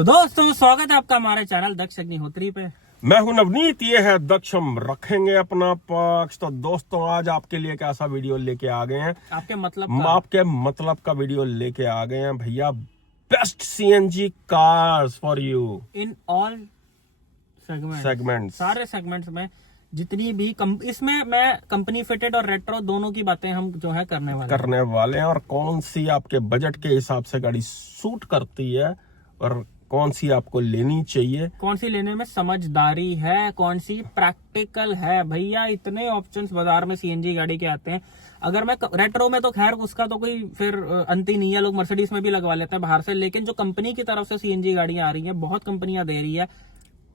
तो दोस्तों स्वागत है आपका हमारे चैनल दक्ष अग्निहोत्री पे। मैं हूं नवनीत, ये है दक्ष। हम रखेंगे अपना पक्ष। तो दोस्तों आज आपके लिए कैसा वीडियो लेके आ गए हैं? आपके मतलब का वीडियो लेके आ गए हैं भैया। Best CNG cars for you in all segment, सारे सेगमेंट्स में जितनी भी इसमें मैं कंपनी फिटेड और रेट्रो दोनों की बातें हम जो है करने वाले हैं। और कौन सी आपके बजट के हिसाब से गाड़ी सूट करती है और कौन सी आपको लेनी चाहिए, कौन सी लेने में समझदारी है, कौन सी प्रैक्टिकल है। भैया इतने ऑप्शंस बाजार में सीएनजी गाड़ी के आते हैं। अगर मैं रेट्रो में तो खैर उसका तो कोई फिर अंत ही नहीं है, लोग मर्सिडीज में भी लगवा लेते हैं बाहर से। लेकिन जो कंपनी की तरफ से सीएनजी गाड़ियां आ रही हैं, बहुत कंपनियां दे रही है,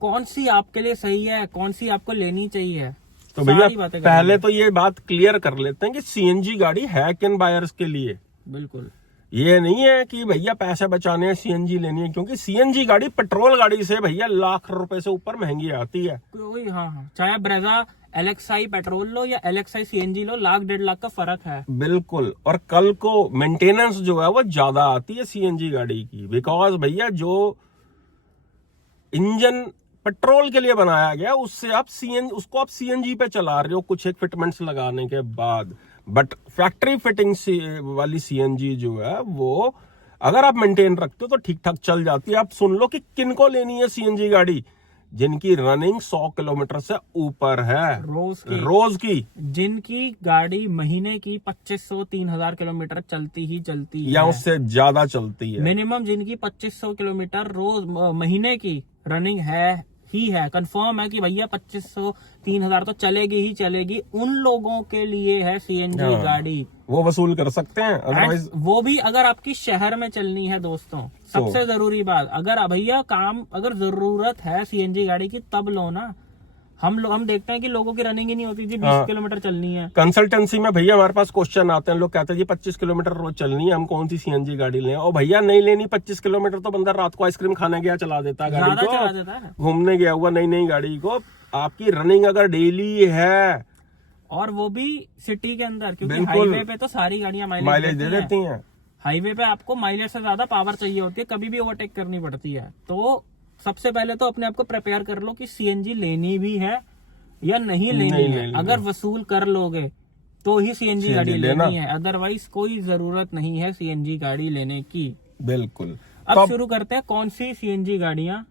कौन सी आपके लिए सही है, कौन सी आपको लेनी चाहिए। तो भैया पहले तो ये बात क्लियर कर लेते हैं कि सीएनजी गाड़ी है किन बायर्स के लिए। बिल्कुल ये नहीं है कि भैया पैसे बचाने हैं सीएनजी लेनी है, क्योंकि सीएनजी गाड़ी पेट्रोल गाड़ी से भैया लाख रुपए से ऊपर महंगी आती है। कोई हाँ, चाहे ब्रेजा एलएक्सआई पेट्रोल लो या एलएक्सआई सीएनजी लो, लाख 1.5 लाख का फर्क है। बिल्कुल। और कल को मेंटेनेंस जो है वो ज्यादा आती है सीएनजी गाड़ी की, बिकॉज भैया जो इंजन पेट्रोल के लिए बनाया गया उससे उसको आप सीएनजी पे चला रहे हो कुछ एक फिटमेंट्स लगाने के बाद। बट फैक्ट्री फिटिंग वाली सीएनजी जो है वो अगर आप मेंटेन रखते हो तो ठीक ठाक चल जाती है। आप सुन लो कि किनको लेनी है सीएनजी गाड़ी, जिनकी रनिंग 100 किलोमीटर से ऊपर है रोज की, जिनकी गाड़ी महीने की 2500-3000 किलोमीटर चलती है या उससे ज्यादा चलती है। मिनिमम जिनकी 2500 किलोमीटर रोज महीने की रनिंग है कंफर्म है कि भैया 2500-3000 तो चलेगी ही चलेगी। उन लोगों के लिए है सीएनजी गाड़ी, वो वसूल कर सकते हैं। अदरवाइज वो भी अगर आपकी शहर में चलनी है दोस्तों, सबसे जरूरी बात, अगर भैया अगर जरूरत है सीएनजी गाड़ी की तब लो ना। हम देखते हैं कि लोगों की रनिंग ही नहीं होती जी, 20 किलोमीटर चलनी है। कंसल्टेंसी में भैया हमारे पास क्वेश्चन आते हैं, लोग कहते हैं जी 25 किलोमीटर रोज चलनी है, हम कौन सी सीएनजी गाड़ी लें? और भैया नहीं लेनी 25 किलोमीटर तो बंदा रात को आइसक्रीम खाने गया चला देता है गाड़ी को, घूमने गया हुआ नई गाड़ी को। आपकी रनिंग अगर डेली है और वो भी सिटी के अंदर, क्योंकि हाईवे पे तो सारी गाड़ियां माइलेज दे देती हैं। हाईवे पे आपको माइलेज से ज्यादा पावर चाहिए होती है, कभी भी ओवरटेक करनी पड़ती है। तो सबसे पहले तो अपने आप को प्रिपेयर कर लो कि सीएनजी लेनी भी है या नहीं लेनी है। अगर वसूल कर लोगे तो ही सीएनजी गाड़ी लेनी है, अदरवाइज कोई जरूरत नहीं है सीएनजी गाड़ी लेने की। बिल्कुल। अब शुरू करते हैं कौन सी सीएनजी गाड़ियां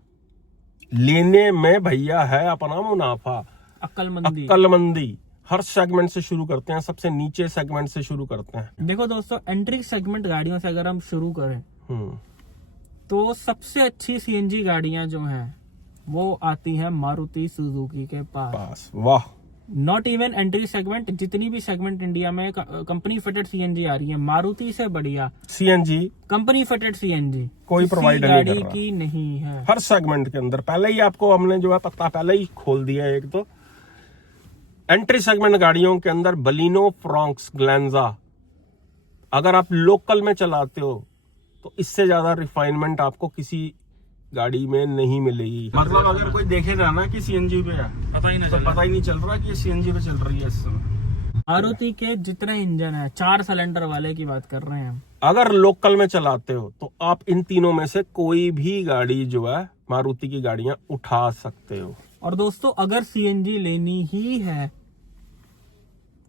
लेने में भैया है अपना मुनाफा, अक्लमंदी। हर सेगमेंट से शुरू करते हैं, सबसे नीचे सेगमेंट से शुरू करते हैं। देखो दोस्तों, एंट्री सेगमेंट गाड़ियों से अगर हम शुरू करें तो सबसे अच्छी सीएनजी गाड़ियां जो हैं वो आती है मारुति सुजुकी के पास। वाह। नॉट इवन एंट्री सेगमेंट, जितनी भी सेगमेंट इंडिया में कंपनी फिटेड सीएनजी आ रही है, मारुति से बढ़िया सीएनजी कंपनी फिटेड सीएनजी कोई प्रोवाइडर नहीं कर रहा की नहीं है। हर सेगमेंट के अंदर पहले ही आपको हमने जो है पता पहले ही खोल दिया है। एक तो एंट्री सेगमेंट गाड़ियों के अंदर बलिनो, फ्रॉन्क्स, ग्लेंजा, अगर आप लोकल में चलाते हो तो इससे ज्यादा रिफाइनमेंट आपको किसी गाड़ी में नहीं मिलेगी। मतलब अगर कोई देखेगा ना कि सीएनजी पे है, पता ही नहीं चल रहा कि ये सीएनजी पे चल रही है इस समय। मारुति के जितने इंजन है, 4 सिलेंडर वाले की बात कर रहे हैं। अगर लोकल में चलाते हो तो आप इन तीनों में से कोई भी गाड़ी जो है मारुति की गाड़ियां उठा सकते हो। और दोस्तों अगर सीएनजी लेनी ही है,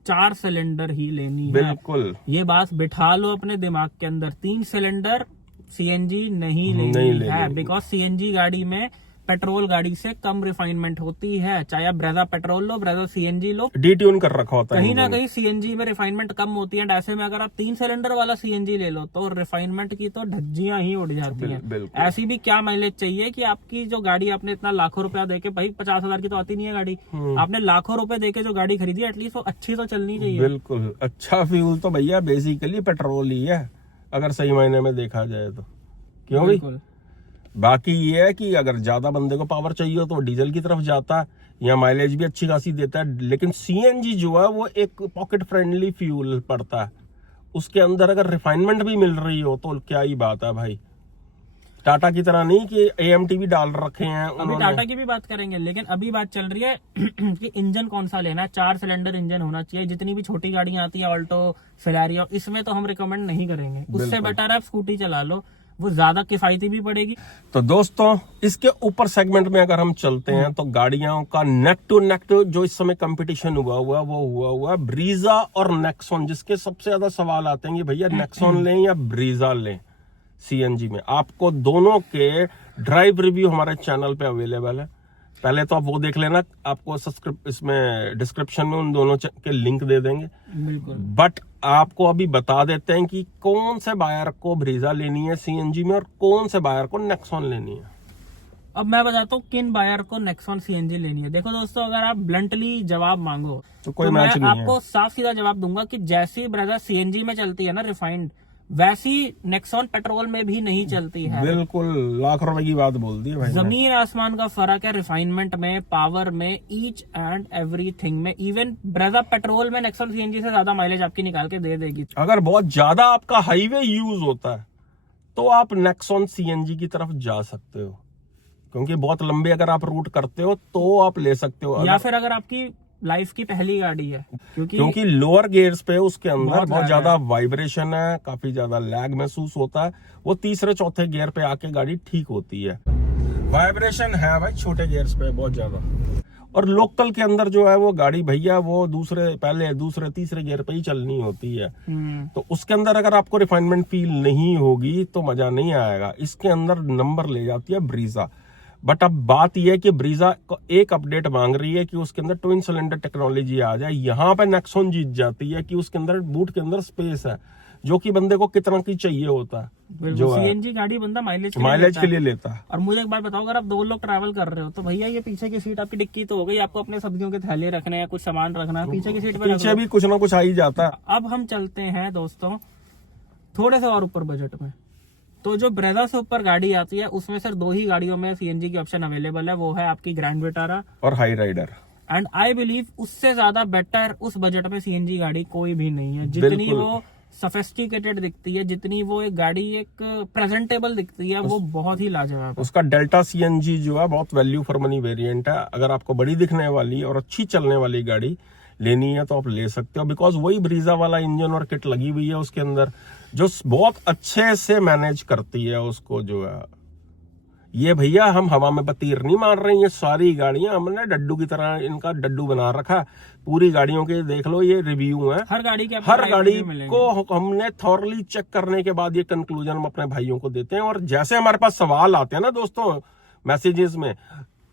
4 सिलेंडर ही लेनी है, बिल्कुल ये बात बिठा लो अपने दिमाग के अंदर। 3 सिलेंडर सीएनजी नहीं लेनी है, बिकॉज सीएनजी गाड़ी में पेट्रोल गाड़ी से कम रिफाइनमेंट होती है। चाहे आप ब्रेजा पेट्रोल लो, ब्रेजा सीएनजी लो, डिट्यून कर रखा होता है, कहीं ना कहीं सीएनजी में रिफाइनमेंट कम होती है। ऐसे में अगर आप 3 सिलेंडर वाला सीएनजी ले लो तो रिफाइनमेंट की तो धज्जियां ही उड़ जाती हैं। ऐसी भी क्या माइलेज चाहिए कि आपकी जो गाड़ी आपने इतना लाखों रुपया देके, भाई 50,000 की तो आती नहीं है गाड़ी, आपने लाखों रुपए देके जो गाड़ी खरीदी है, एटलीस्ट वो अच्छी तो चलनी चाहिए। बिल्कुल। अच्छा फ्यूल तो भैया बेसिकली पेट्रोल ही है अगर सही मायने में देखा जाए तो, क्यों भी। बाकी ये है कि अगर ज्यादा बंदे को पावर चाहिए तो डीजल की तरफ जाता है या माइलेज भी अच्छी खासी देता है। लेकिन सीएनजी जो है वो एक पॉकेट फ्रेंडली फ्यूल पड़ता है, उसके अंदर अगर रिफाइनमेंट भी मिल रही हो तो क्या ही बात है भाई। टाटा की तरह नहीं कि एएमटी भी डाल रखे हैं अभी टाटा की भी बात करेंगे, लेकिन अभी बात चल रही है कि इंजन कौन सा लेना है। 4 सिलेंडर इंजन होना चाहिए। जितनी भी छोटी गाड़ियां आती है, ऑल्टो, फिलारियो, इसमें तो हम रिकमेंड नहीं करेंगे। उससे बेटर है आप स्कूटी चला लो। वो ज्यादा किफायती भी पड़ेगी। तो दोस्तों इसके ऊपर सेगमेंट में अगर हम चलते हैं तो गाड़ियों का नेक टू नेक जो इस समय कंपटीशन हुआ वो हुआ ब्रीजा और नेक्सॉन, जिसके सबसे ज्यादा सवाल आते हैं कि भैया नेक्सॉन लें या ब्रीजा लें सीएनजी में। आपको दोनों के ड्राइव रिव्यू हमारे चैनल पे अवेलेबल है, पहले तो आप वो देख लेना, आपको इसमें डिस्क्रिप्शन में उन दोनों के लिंक दे देंगे। बिल्कुल। बट आपको अभी बता देते हैं कि कौन से बायर को ब्रीजा लेनी है सीएनजी में और कौन से बायर को नेक्सॉन लेनी है। अब मैं बताता हूँ किन बायर को नेक्सॉन सीएनजी लेनी है। देखो दोस्तों, अगर आप ब्लंटली जवाब मांगो तो कोई मैं मैच नहीं है। आपको साफ सीधा जवाब दूंगा कि जैसी ब्रदर सीएनजी में चलती है ना रिफाइंड, वैसी नेक्सॉन पेट्रोल में भी नहीं चलती है। बिल्कुल लाख रुपए की बात बोल दी है भाई। जमीन आसमान का फर्क है रिफाइनमेंट में, पावर में, ईच एंड एवरीथिंग में। इवन ब्रेजा पेट्रोल में नेक्सॉन सीएनजी से ज्यादा माइलेज आपकी निकाल के दे देगी। अगर बहुत ज्यादा आपका हाईवे यूज होता है तो आप नेक्सॉन सीएनजी की तरफ जा सकते हो, क्योंकि बहुत लंबे अगर आप रूट करते हो तो आप ले सकते हो। या फिर अगर आपकी लाइफ की पहली गाड़ी है, क्योंकि लोअर गियर्स पे उसके अंदर बहुत ज्यादा वाइब्रेशन है, काफी ज्यादा लैग महसूस होता है, वो तीसरे चौथे गियर पे आके गाड़ी ठीक होती है। वाइब्रेशन है भाई छोटे गियर्स पे बहुत ज्यादा। और लोकल के अंदर जो है वो गाड़ी भैया वो पहले दूसरे तीसरे गियर पे ही चलनी होती है, तो उसके अंदर अगर आपको रिफाइनमेंट फील नहीं होगी तो मजा नहीं आएगा। इसके अंदर नंबर ले जाती है ब्रीजा। बट अब बात यह है कि ब्रीजा एक अपडेट मांग रही है कि उसके अंदर ट्विन सिलेंडर टेक्नोलॉजी आ जाए। यहाँ पे नेक्सॉन जीत जाती है कि उसके अंदर बूट के अंदर स्पेस है, जो कि बंदे को कितना की चाहिए होता है। जो सीएनजी गाड़ी बंदा माइलेज के लिए लेता है। और मुझे एक बात बताओ, अगर आप 2 लोग ट्रैवल कर रहे हो तो भैया ये पीछे की सीट आपकी डिक्की तो हो गई, आपको अपने सब्जियों के थैले रखने हैं, कुछ सामान रखना है, पीछे की सीट पे पीछे भी कुछ ना कुछ आ ही जाता है। अब हम चलते हैं दोस्तों थोड़े से और ऊपर बजट में। तो जो ब्रेजा से ऊपर गाड़ी आती है उसमें सिर्फ 2 ही गाड़ियों में सीएनजी की ऑप्शन अवेलेबल है, वो है आपकी ग्रैंड विटारा और Hyryder. And I believe उससे ज्यादा बेटर उस बजट में सीएनजी गाड़ी कोई भी नहीं है। जितनी वो सोफिस्टिकेटेड दिखती है, जितनी वो एक गाड़ी एक प्रेजेंटेबल दिखती है, वो बहुत ही लाजवाब है। उसका डेल्टा सीएनजी जो है बहुत वैल्यू फॉर मनी वेरिएंट है। अगर आपको बड़ी दिखने वाली और अच्छी चलने वाली गाड़ी लेनी है तो आप ले सकते हो, बिकॉज वही ब्रीजा वाला इंजन और किट लगी हुई है उसके अंदर, जो बहुत अच्छे से मैनेज करती है उसको। जो है ये भैया हम हवा में बतीर नहीं मार रहे हैं, ये सारी गाड़ियां हमने डड्डू की तरह इनका डड्डू बना रखा। पूरी गाड़ियों के देख लो ये रिव्यू है, हर गाड़ी के हर गाड़ी को हमने थॉरली चेक करने के बाद ये कंक्लूजन हम अपने भाइयों को देते हैं। और जैसे हमारे पास सवाल आते हैं ना दोस्तों मैसेजेस में,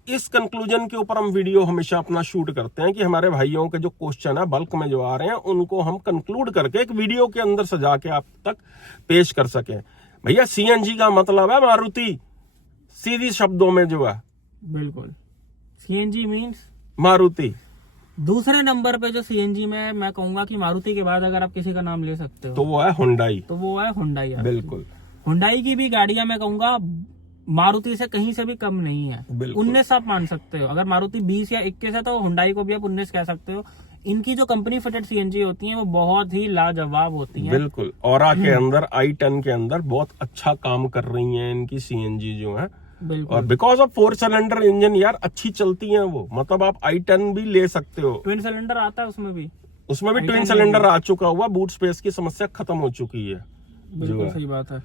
इस कंक्लूजन के ऊपर हम वीडियो हमेशा अपना शूट करते हैं कि हमारे भाइयों के जो क्वेश्चन है बल्क में जो आ रहे हैं उनको हम कंक्लूड करके एक वीडियो के अंदर सजा के आप तक पेश कर सकें। भैया सीएनजी का मतलब है मारुति, सीधी शब्दों में जो है। बिल्कुल, सीएनजी मींस मारुति। दूसरे नंबर पे जो सीएनजी में मैं कहूंगा कि मारुति के बाद अगर आप किसी का नाम ले सकते हो तो वो है हुंडई। तो वो है हुंडई। बिल्कुल, हुंडई की भी गाड़ियां मैं कहूंगा मारुति से कहीं से भी कम नहीं है। 19 आप मान सकते हो, अगर मारुति 20 या 21 है तो हुंडई को भी आप 19 कह सकते हो। इनकी जो कंपनी फिटेड सीएनजी होती हैं वो बहुत ही लाजवाब होती हैं। बिल्कुल, औरा के अंदर i10 के अंदर बहुत अच्छा काम कर रही हैं इनकी सीएनजी जो है। बिल्कुल, और बिकॉज ऑफ 4 सिलेंडर इंजन यार अच्छी चलती हैं वो, मतलब आप i10 भी ले सकते हो। ट्विन सिलेंडर आता है उसमें भी ट्विन सिलेंडर आ चुका हुआ, बूट स्पेस की समस्या खत्म हो चुकी है। बिल्कुल सही बात है।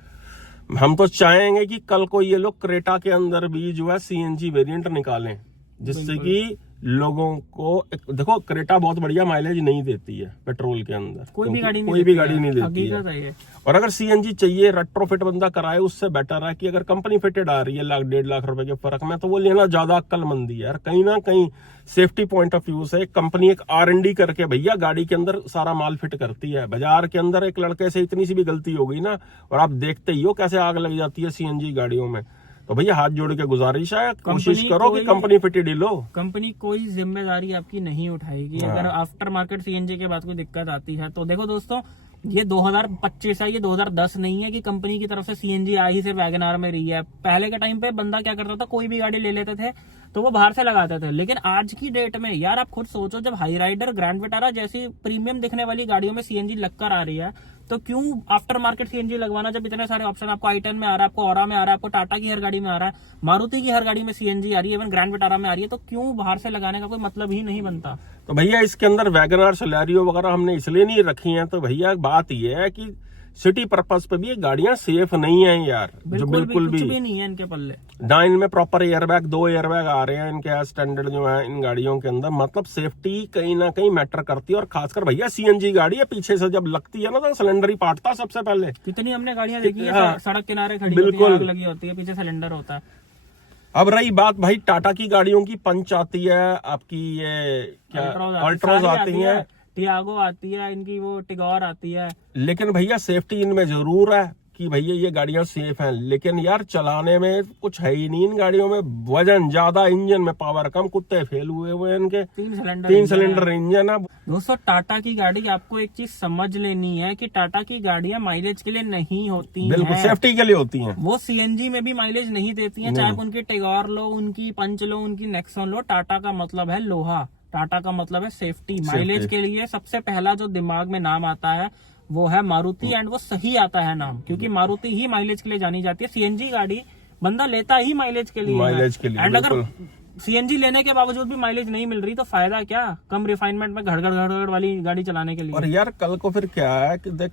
हम तो चाहेंगे कि कल को ये लोग क्रेटा के अंदर भी जो है सीएनजी वेरिएंट निकालें, जिससे कि लोगों को देखो क्रेटा बहुत बढ़िया माइलेज नहीं देती है पेट्रोल के अंदर, कोई भी गाड़ी नहीं देती है। और अगर सीएनजी चाहिए रेट्रोफिट बंदा कराए उससे बेटर है कि अगर कंपनी फिटेड आ रही है 1.5 लाख रुपए के फर्क में, तो वो लेना ज्यादा अक्लमंदी है यार। कहीं ना कहीं सेफ्टी पॉइंट ऑफ व्यू से कंपनी एक R&D करके भैया गाड़ी के अंदर सारा माल फिट करती है। बाजार के अंदर एक लड़के से इतनी सी भी गलती हो गई ना, और आप देखते ही हो कैसे आग लग जाती है सीएनजी गाड़ियों में। तो भैया हाथ जोड़ के गुजारिश है, कोशिश करो कि कंपनी फिटेड ही लो। कंपनी कोई जिम्मेदारी आपकी नहीं उठाएगी अगर आफ्टर मार्केट सीएनजी के बाद कोई दिक्कत आती है तो। देखो दोस्तों, ये 2025 है, ये 2010 नहीं है कि कंपनी की तरफ से सीएनजी आ ही सिर्फ वैगन आर में रही है। पहले के टाइम पे बंदा क्या करता था, कोई भी गाड़ी ले लेते थे तो वो बाहर से लगाते थे। लेकिन आज की डेट में यार आप खुद सोचो, जब हाई राइडर, ग्रैंड विटारा जैसी प्रीमियम दिखने वाली गाड़ियों में सीएनजी लगकर आ रही है, तो क्यों आफ्टर मार्केट सीएनजी लगवाना, जब इतने सारे ऑप्शन आपको i10 में आ रहा है, आपको औरा में आ रहा है, आपको टाटा की हर गाड़ी में आ रहा है, मारुति की हर गाड़ी में सीएनजी आ रही है, इवन ग्रैंड विटारा में आ रही है, तो क्यों बाहर से लगाने का कोई मतलब ही नहीं बनता। तो भैया इसके अंदर वैगन आर, सेलेरियो वगैरह हमने इसलिए नहीं रखी हैं, तो भैया बात यह है कि सिटी पर्पस पे भी ये गाड़ियां सेफ नहीं है यार, जो बिल्कुल कुछ भी नहीं है इनके पल्ले। ना इनमें प्रॉपर एयरबैग, 2 एयरबैग आ रहे हैं इनके स्टैंडर्ड जो है इन गाड़ियों के अंदर। मतलब सेफ्टी कहीं ना कहीं मैटर करती है। और खासकर भैया सीएनजी गाड़ी है, पीछे से जब लगती है ना तो सिलेंडर ही पाटता सबसे पहले। कितनी हमने गाड़ियां देखी है, सड़क किनारे खड़ी बिल्कुल आग लगी होती है, पीछे सिलेंडर होता है। अब रही बात भाई टाटा की गाड़ियों की, पंच आती है आपकी, ये क्या अल्ट्रोज आती है, टियागो आती है, इनकी वो टिगोर आती है। लेकिन भैया सेफ्टी इनमें जरूर है कि भैया ये गाड़ियां सेफ हैं, लेकिन यार चलाने में कुछ है ही नहीं इन गाड़ियों में। वजन ज्यादा, इंजन में पावर कम, कुत्ते फेल हुए इनके। 3 सिलेंडर इंजन है। दोस्तों टाटा की गाड़ी, आपको एक चीज समझ लेनी है कि टाटा की गाड़ियां माइलेज के लिए नहीं होती बिल्कुल हैं। सेफ्टी के लिए होती हैं। वो सीएनजी में भी माइलेज नहीं देती हैं, चाहे उनकी टिगोर लो, उनकी पंच लो, उनकी नेक्सॉन लो। टाटा का मतलब है लोहा, टाटा का मतलब है सेफ्टी। माइलेज के लिए सबसे पहला जो दिमाग में नाम आता है वो है मारुति, एंड वो सही आता है नाम, क्योंकि मारुति ही माइलेज के लिए जानी जाती है। सीएनजी गाड़ी बंदा लेता ही माइलेज के लिए, एंड अगर सीएनजी लेने के बावजूद भी माइलेज नहीं मिल रही तो फायदा क्या, कम रिफाइनमेंट में घड़ वाली गाड़ी चलाने के लिए। और यार कल को फिर क्या है कि देख,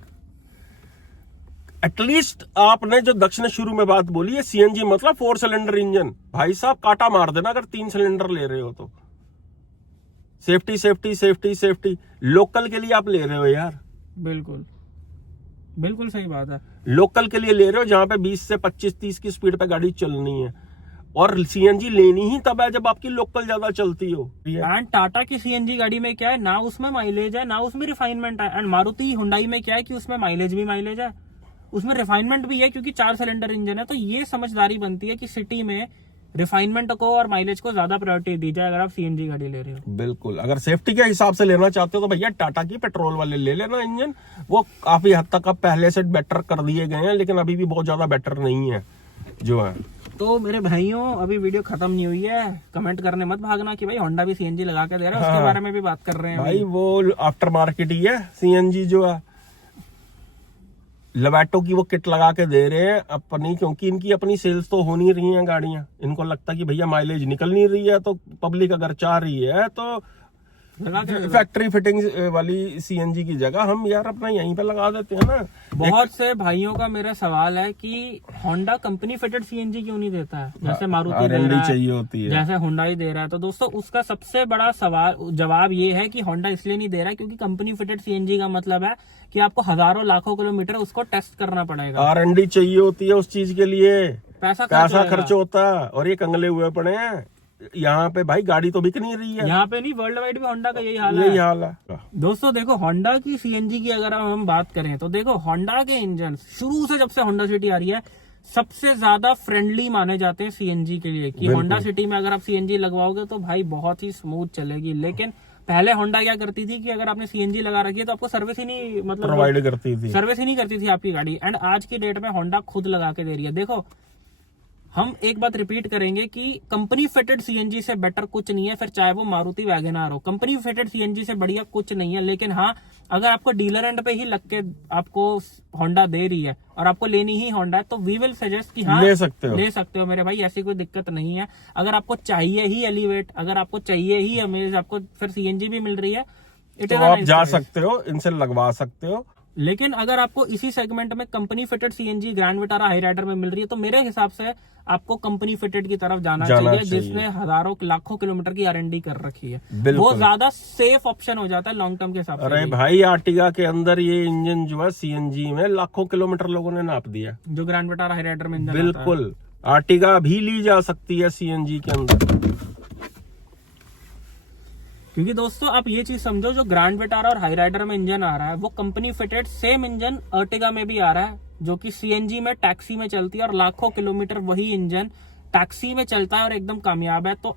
एटलीस्ट आपने जो दक्षिण शुरू में बात बोली है सीएनजी मतलब 4 सिलेंडर इंजन, भाई साहब काटा मार देना अगर 3 सिलेंडर ले रहे हो तो। Safety safety safety safety, local के लिए आप ले रहे हो यार। बिल्कुल बिल्कुल सही बात है, लोकल के लिए ले रहे हो जहां पे 20 से 25-30 की स्पीड पे गाड़ी चलनी है। और सीएनजी लेनी ही तब है जब आपकी लोकल ज्यादा चलती हो। एंड टाटा की सीएनजी गाड़ी में क्या है, ना उसमें माइलेज है ना उसमें रिफाइनमेंट है। एंड मारुति हुंडई में क्या है कि उसमें माइलेज है, उसमें रिफाइनमेंट भी है, क्योंकि 4 सिलेंडर इंजन है। तो ये समझदारी बनती है कि सिटी में रिफाइनमेंट को और माइलेज को ज्यादा प्रायोरिटी दी जाए अगर आप सीएनजी गाड़ी ले रहे हो। बिल्कुल, अगर सेफ्टी के हिसाब से लेना चाहते हो तो भैया टाटा की पेट्रोल वाले ले लेना इंजन। वो काफी हद तक अब पहले से बेटर कर दिए गए हैं, लेकिन अभी भी बहुत ज्यादा बेटर नहीं है जो है। तो मेरे भाइयों अभी वीडियो खत्म नहीं हुई है, कमेंट करने मत भागना कि भाई होंडा भी सीएनजी लगा के दे रहा है, उसके बारे में भी बात कर रहे हैं भाई। वो आफ्टर मार्केट ही है सीएनजी जो है, लवैटो की वो किट लगा के दे रहे हैं अपनी, क्योंकि इनकी अपनी सेल्स तो हो नहीं रही हैं गाड़ियां। इनको लगता है कि भैया माइलेज निकल नहीं रही है, तो पब्लिक अगर चाह रही है तो फैक्ट्री फिटिंग वाली सीएनजी की जगह हम यार अपना यहीं पे लगा देते हैं ना। बहुत से भाइयों का मेरा सवाल है कि होंडा कंपनी फिटेड सीएनजी क्यों नहीं देता है, जैसे मारुति दे रहा है, चाहिए होती है, जैसे हुंडई दे रहा है। तो दोस्तों उसका सबसे बड़ा जवाब ये है कि होंडा इसलिए नहीं दे रहा है क्योंकि कंपनी फिटेड सीएनजी का मतलब है कि आपको हजारों लाखों किलोमीटर उसको टेस्ट करना पड़ेगा। R&D चाहिए होती है उस चीज के लिए, पैसा खर्च होता है। और ये कंगले हुए पड़े हैं यहाँ पे, भाई गाड़ी तो बिक नहीं रही है यहाँ पे, नहीं वर्ल्ड वाइड भी होंडा का यही हाल है। दोस्तों देखो होंडा की सीएनजी की अगर हम बात करें तो देखो होंडा के इंजन शुरू से, जब से होंडा सिटी आ रही है, सबसे ज्यादा फ्रेंडली माने जाते हैं सीएनजी के लिए, कि होंडा सिटी में अगर आप सीएनजी लगवाओगे तो भाई बहुत ही स्मूथ चलेगी। लेकिन पहले होंडा क्या करती थी कि अगर आपने सीएनजी लगा रखी है तो आपको सर्विस ही नहीं, मतलब प्रोवाइड करती थी, सर्विस ही नहीं करती थी आपकी गाड़ी। एंड आज की डेट में होंडा खुद लगा के दे रही है। देखो हम एक बात रिपीट करेंगे कि कंपनी फिटेड सीएनजी से बेटर कुछ नहीं है, फिर चाहे वो मारुति वैगनआर हो, कंपनी फिटेड सीएनजी से बढ़िया कुछ नहीं है। लेकिन हाँ, अगर आपको डीलर एंड पे ही लग के आपको होंडा दे रही है और आपको लेनी ही होंडा है तो वी विल सजेस्ट कि हाँ ले सकते हो मेरे भाई, ऐसी कोई दिक्कत नहीं है। अगर आपको चाहिए ही एलिवेट, अगर आपको चाहिए ही अमेज, आपको फिर सीएनजी भी मिल रही है, तो आप जा सकते हो, इनसे लगवा सकते हो। लेकिन अगर आपको इसी सेगमेंट में company fitted CNG Grand Vitara Hyryder में मिल रही है तो मेरे हिसाब से आपको कंपनी फिटेड की तरफ जाना चाहिए, जिसने हजारों लाखों किलोमीटर की R&D कर रखी है। वो ज्यादा सेफ ऑप्शन हो जाता है लॉन्ग टर्म के हिसाब से। अरे भाई आर्टिगा के अंदर ये इंजन जो है सीएनजी में लाखों किलोमीटर लोगों ने नाप दिया, जो ग्रैंड विटारा हाई राइडर में। बिल्कुल, आर्टिगा भी ली जा सकती है सीएनजी के अंदर। क्योंकि दोस्तों आप ये चीज समझो, जो ग्रैंड विटारा और हाई राइडर में इंजन आ रहा है वो company fitted same engine Ertiga में भी आ रहा है, जो कि सीएनजी में टैक्सी में चलती है और लाखों किलोमीटर वही इंजन टैक्सी में चलता है और एकदम कामयाब है। तो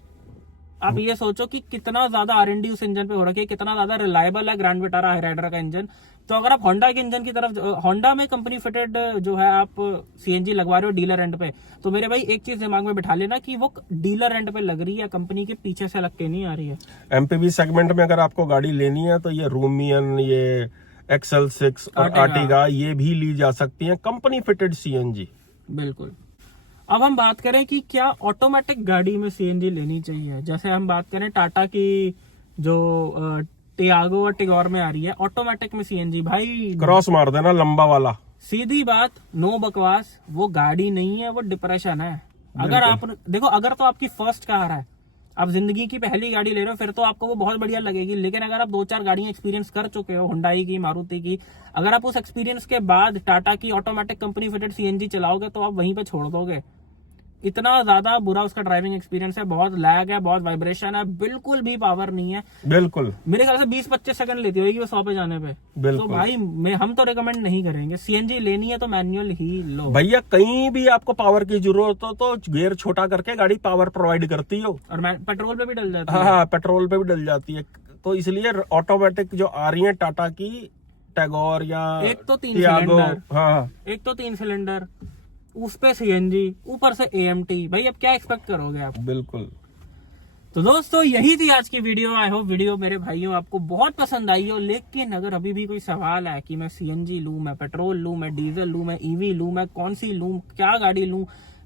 आप ये सोचो कि कितना ज्यादा R&D उस इंजन पे हो रखी है, कितना ज्यादा रिलायबल है ग्रैंड विटारा हाई राइडर का इंजन। तो अगर आप होंडा के इंजन की तरफ, होंडा में कंपनी फिटेड जो है आप सीएनजी लगवा रहे हो डीलर एंड पे, तो मेरे भाई एक चीज दिमाग में बिठा लेना कि वो डीलर एंड पे लग रही है, कंपनी के पीछे से लग के नहीं आ रही है। एमपीवी सेगमेंट में अगर आपको गाड़ी लेनी है तो ये रूमियन, ये XL6 और आर्टिगा ये भी ली जा सकती है कंपनी फिटेड सीएनजी। बिल्कुल। अब हम बात करें कि क्या ऑटोमेटिक गाड़ी में सीएनजी लेनी चाहिए। जैसे हम बात करें टाटा की जो टियागो और टिगोर में आ रही है ऑटोमेटिक में सीएनजी, भाई क्रॉस मार देना लंबा वाला, सीधी बात, नो बकवास, वो गाड़ी नहीं है, वो डिप्रेशन है। अगर आप देखो, अगर तो आपकी फर्स्ट कार है, आप जिंदगी की पहली गाड़ी ले रहे हो, फिर तो आपको वो बहुत बढ़िया लगेगी। लेकिन अगर आप 2-4 गाड़ियां एक्सपीरियंस कर चुके हो, हुंडई की, मारुति की, अगर आप उस एक्सपीरियंस के बाद टाटा की ऑटोमेटिक कंपनी फिटेड सीएनजी चलाओगे तो आप वहीं पे छोड़ दोगे। इतना ज्यादा बुरा उसका ड्राइविंग एक्सपीरियंस है, बहुत लैग है, बहुत वाइब्रेशन है, बिल्कुल भी पावर नहीं है। बिल्कुल मेरे ख्याल से 20-25 सेकंड लेती होगी वो 100 पे जाने पे। तो भाई हम तो रिकमेंड नहीं करेंगे। सीएनजी लेनी है तो मैनुअल ही लो भैया। कहीं भी आपको पावर की जरूरत हो तो गियर छोटा करके गाड़ी पावर प्रोवाइड करती हो, और पेट्रोल पे भी डल जाती है। हाँ, पेट्रोल पे भी डल जाती है। तो इसलिए ऑटोमेटिक जो आ रही है टाटा की टैगोर या एक तो 3 टियागो, सिलेंडर, हाँ, एक तो 3 सिलेंडर, उस पे सीएनजी, ऊपर से एएमटी, भाई अब क्या एक्सपेक्ट करोगे आप। बिल्कुल। तो दोस्तों यही थी आज की वीडियो। आई होप वीडियो मेरे भाइयों आपको बहुत पसंद आई हो। लेकिन अगर अभी भी कोई सवाल है कि मैं सीएनजी लूं, मैं पेट्रोल लूं, मैं डीजल लूं, मैं ईवी लूं, मैं कौन सी लूं, क्या गाड़ी लूं,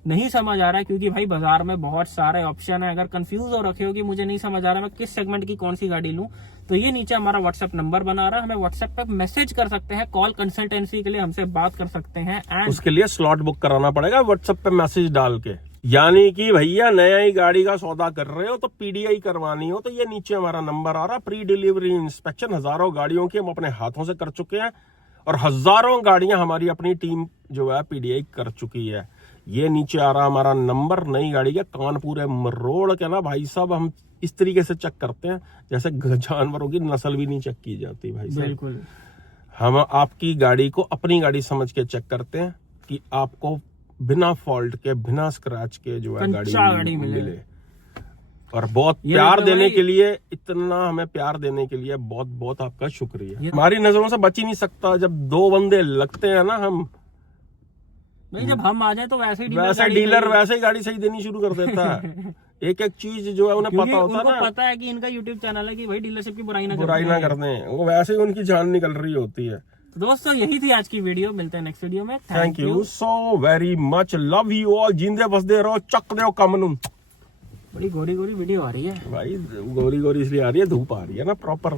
नहीं समझ आ रहा है, क्योंकि भाई बाजार में बहुत सारे ऑप्शन है। अगर कंफ्यूज हो रखे हो कि मुझे नहीं समझ आ रहा मैं किस सेगमेंट की कौन सी गाड़ी लूं, तो ये नीचे हमारा व्हाट्सएप नंबर बना रहा है, हमें व्हाट्सएप पे मैसेज कर सकते हैं, कॉल कंसल्टेंसी के लिए हमसे बात कर सकते हैं। एंड उसके लिए स्लॉट बुक कराना पड़ेगा व्हाट्सएप पे मैसेज डाल के। यानी कि भैया नया ही गाड़ी का सौदा कर रहे हो तो पीडीआई करवानी हो तो ये नीचे हमारा नंबर आ रहा है। प्री डिलीवरी इंस्पेक्शन हजारों गाड़ियों की हम अपने हाथों से कर चुके हैं और हजारों गाड़ियां हमारी अपनी टीम जो है पीडीआई कर चुकी है। ये नीचे आ रहा हमारा नंबर। नई गाड़ी के कानपुर मरोड़ के ना भाई साहब हम इस तरीके से चेक करते हैं जैसे जानवरों की नस्ल भी नहीं चेक की जाती भाई साहब। बिल्कुल हम आपकी गाड़ी को अपनी गाड़ी समझ के चेक करते हैं कि आपको बिना फॉल्ट के, बिना स्क्रैच के जो है गाड़ी मिले। और बहुत प्यार देने के लिए, इतना हमें प्यार देने के लिए बहुत बहुत आपका शुक्रिया। हमारी नजरों से बच ही नहीं सकता जब 2 बंदे लगते हैं ना हम भाई, जब हम आ जाए तो वैसे डीलर वैसे ही गाड़ी सही देनी शुरू कर देता है। एक एक चीज जो है उन्हें पता होता है ना, पता है कि इनका यूट्यूब चैनल है कि भाई डीलरशिप की बुराई ना कर दें, वो वैसे ही उनकी जान निकल रही होती है। तो दोस्तों यही थी आज की वीडियो, मिलते हैं नेक्स्ट वीडियो में। Thank you so very much, love you all. जिंदे बसदे रहो, चक दो कम नू। बड़ी गोरी गोरी वीडियो आ रही है भाई, गोरी गोरी इसलिए आ रही है, धूप आ रही है ना प्रॉपर।